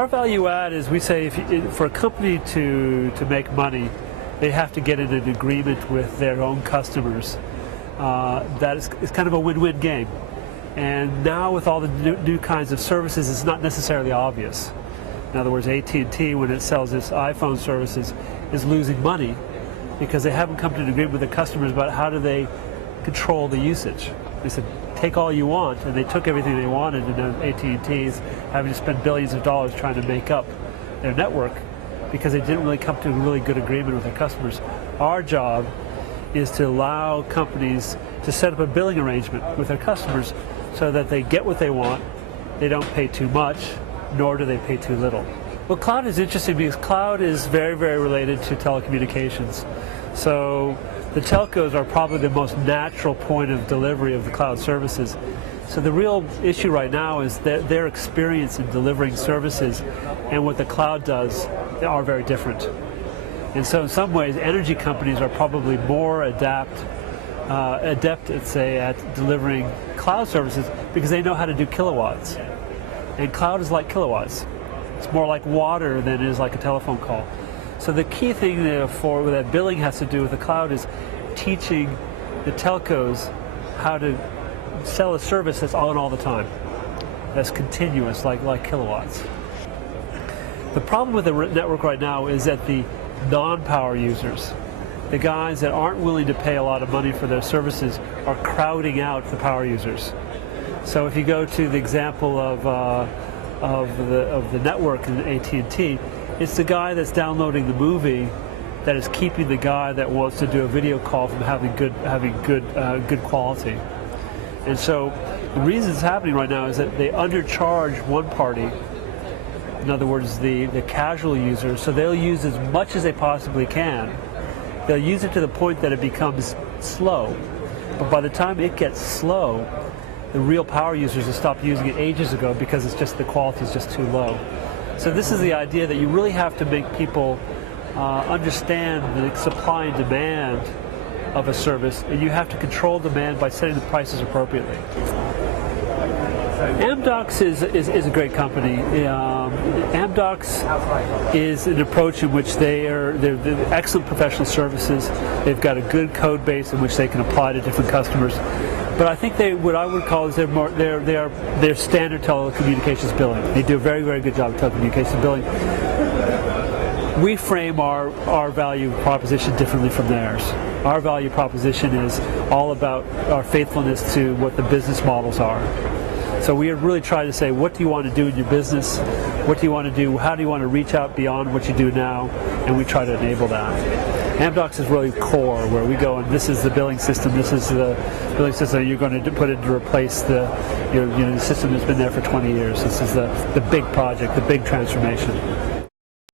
Our value add is, we say, for a company to make money, they have to get in an agreement with their own customers. That is kind of a win-win game. And now with all the new kinds of services, it's not necessarily obvious. In other words, AT&T, when it sells its iPhone services, is losing money because they haven't come to an agreement with the customers about how do they control the usage. They said, take all you want, and they took everything they wanted, and now AT&T is having to spend billions of dollars trying to make up their network because they didn't really come to a really good agreement with their customers. Our job is to allow companies to set up a billing arrangement with their customers so that they get what they want, they don't pay too much, nor do they pay too little. Well, cloud is interesting because cloud is very, very related to telecommunications. So the telcos are probably the most natural point of delivery of the cloud services. So the real issue right now is that their experience in delivering services and what the cloud does are very different. And so in some ways, energy companies are probably more adept, let's say, at delivering cloud services because they know how to do kilowatts. And cloud is like kilowatts. It's more like water than it is like a telephone call. So the key thing that billing has to do with the cloud is teaching the telcos how to sell a service that's on all the time, that's continuous, like kilowatts. The problem with the network right now is that the non-power users, the guys that aren't willing to pay a lot of money for their services, are crowding out the power users. So if you go to the example of the network in AT&T, it's the guy that's downloading the movie that is keeping the guy that wants to do a video call from having good quality. And so the reason it's happening right now is that they undercharge one party, in other words, the casual user, so they'll use as much as they possibly can. They'll use it to the point that it becomes slow. But by the time it gets slow, the real power users have stopped using it ages ago because it's just the quality is just too low. So this is the idea that you really have to make people understand the supply and demand of a service, and you have to control demand by setting the prices appropriately. Amdocs is a great company. Amdocs is an approach in which they're excellent professional services. They've got a good code base in which they can apply to different customers. But I think what I would call is they're standard telecommunications billing. They do a very, very good job of telecommunications billing. We frame our value proposition differently from theirs. Our value proposition is all about our faithfulness to what the business models are. So we are really trying to say, what do you want to do in your business? What do you want to do? How do you want to reach out beyond what you do now? And we try to enable that. Amdocs is really core, where we go and this is the billing system. This is the billing system you're going to put in to replace the system that's been there for 20 years. This is the big project, the big transformation.